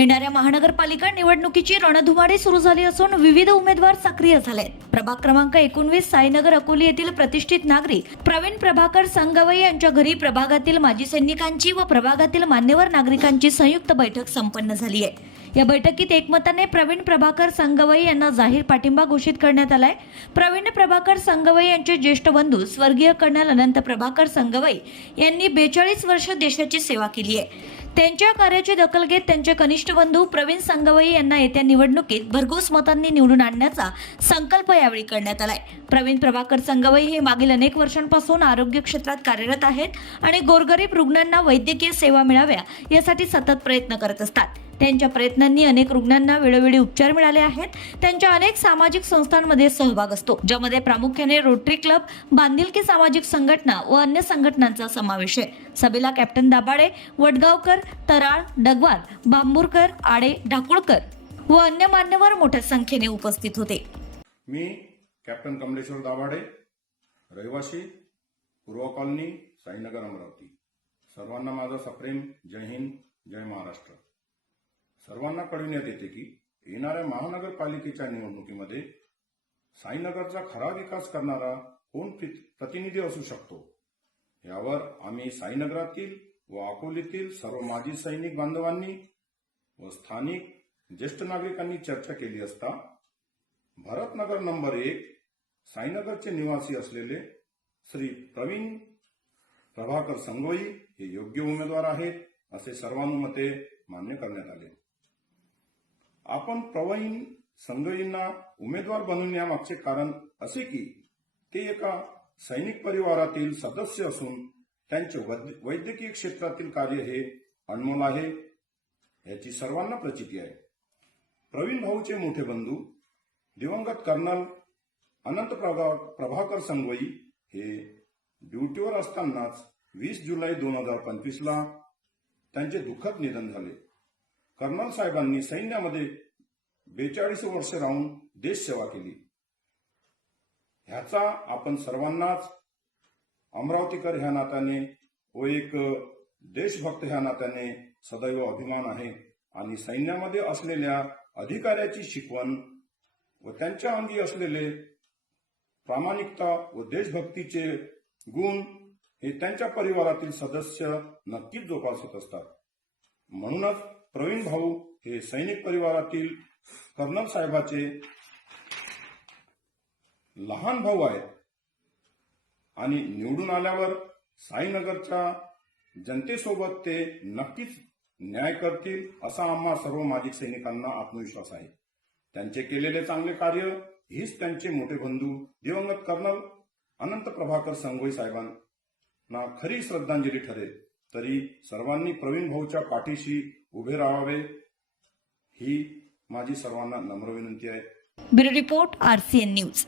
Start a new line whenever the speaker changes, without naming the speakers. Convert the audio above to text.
येणाऱ्या महानगरपालिका निवडणुकीची रणधुमाळी सुरू झाली असून विविध उमेदवार सक्रिय झालेत. प्रभाग क्रमांक एकोणवीस साईनगर अकोली येथील प्रतिष्ठित नागरिक प्रवीण प्रभाकर संगवई यांच्या घरी प्रभागातील माजी सैनिकांची व प्रभागातील मान्यवर नागरिकांची संयुक्त बैठक संपन्न झाली आहे. या बैठकीत एकमताने प्रवीण प्रभाकर संगवई यांना जाहीर पाठिंबा घोषित करण्यात आलाय. प्रवीण प्रभाकर संगवई यांचे ज्येष्ठ बंधू स्वर्गीय कर्नल अनंत प्रभाकर संगवई यांनी बेचाळीस वर्ष देशाची सेवा केली आहे. त्यांच्या कार्याची दखल घेत त्यांचे कनिष्ठ बंधू प्रवीण संगवई यांना येत्या निवडणुकीत भरघोस मतांनी निवडून आणण्याचा संकल्प यावेळी करण्यात आलाय. प्रवीण प्रभाकर संगवई हे मागील अनेक वर्षांपासून आरोग्य क्षेत्रात कार्यरत आहेत आणि गोरगरीब रुग्णांना वैद्यकीय सेवा मिळाव्या यासाठी सतत प्रयत्न करत असतात. त्यांच्या प्रयत्नांनी अनेक रुग्णांना वेळोवेळी उपचार मिळाले आहेत. त्यांच्या अनेक सामाजिक संस्थांमध्ये सहभाग असतो ज्यामध्ये प्रामुख्याने रोटरी क्लब बांधिलकी सामाजिक संघटना व अन्य संघटनांचा समावेश आहे. सभेला कॅप्टन दाभाडे वडगावकर तराळ डगवाल बांबूरकर आडे ढाकुळकर व अन्य मान्यवर मोठ्या संख्येने उपस्थित होते.
मी कॅप्टन कमलेश्वर दाभाडे रहिवासी पूर्व कॉलनी साईनगर अमरावती. सर्वांना माझा सप्रेम जय हिंद जय महाराष्ट्र. सर्वांना कळविण्यात येते की येणाऱ्या महानगरपालिकेच्या निवडणुकीमध्ये साईनगरचा खरा विकास करणारा कोण प्रतिनिधी असू शकतो? यावर आम्ही साईनगरातील व अकोलीतील सर्व माजी सैनिक बांधवांनी व स्थानिक ज्येष्ठ नागरिकांनी चर्चा केली असता भरतनगर नंबर एक साईनगरचे निवासी असलेले श्री प्रवीण प्रभाकर संगोई हे योग्य उमेदवार आहेत असे सर्वानुमते मान्य करण्यात आले. आपण प्रवीण संघजींना उमेदवार बनवण्यामागचे कारण असे की ते एका सैनिक परिवारातील सदस्य असून त्यांचे वैद्यकीय क्षेत्रातील कार्य हे अनमोल आहे याची सर्वांना प्रचिती आहे. प्रवीण भाऊचे मोठे बंधू दिवंगत कर्नल अनंत प्रभा- प्रभाकर संगवई हे ड्युटीवर असतानाच वीस जुलै दोन हजार पंचवीसला त्यांचे दुःखद निधन झाले. कर्नल साहेबांनी सैन्यामध्ये बेचाळीस वर्ष राहून देशसेवा केली. ह्याचा आपण सर्वांनाच अमरावतीकर ह्या नात्याने व एक देशभक्त ह्या नात्याने सदैव अभिमान आहे. आणि सैन्यामध्ये असलेल्या अधिकाऱ्याची शिकवण व त्यांच्या अंगी असलेले प्रामाणिकता व देशभक्तीचे गुण हे त्यांच्या परिवारातील सदस्य नक्कीच जोपासत असतात. म्हणूनच प्रवीण भाऊ हे सैनिक परिवारातील कर्नल साहेबाचे लहान भाऊ आहेत. आणि निवडून आल्यावर साईनगरच्या जनतेसोबत ते नक्कीच न्याय करतील असा आम्हा सर्व माजी सैनिकांना आत्मविश्वास आहे. त्यांचे केलेले चांगले कार्य हीच त्यांचे मोठे बंधू दिवंगत कर्नल अनंत प्रभाकर संगोई साहेबांना खरी श्रद्धांजली ठरेल. तरी सर्वांनी प्रवीण भाऊच्या पाठीशी उभे राहावे ही माझी सर्वांना नम्र विनंती आहे.
Bureau report RCN news.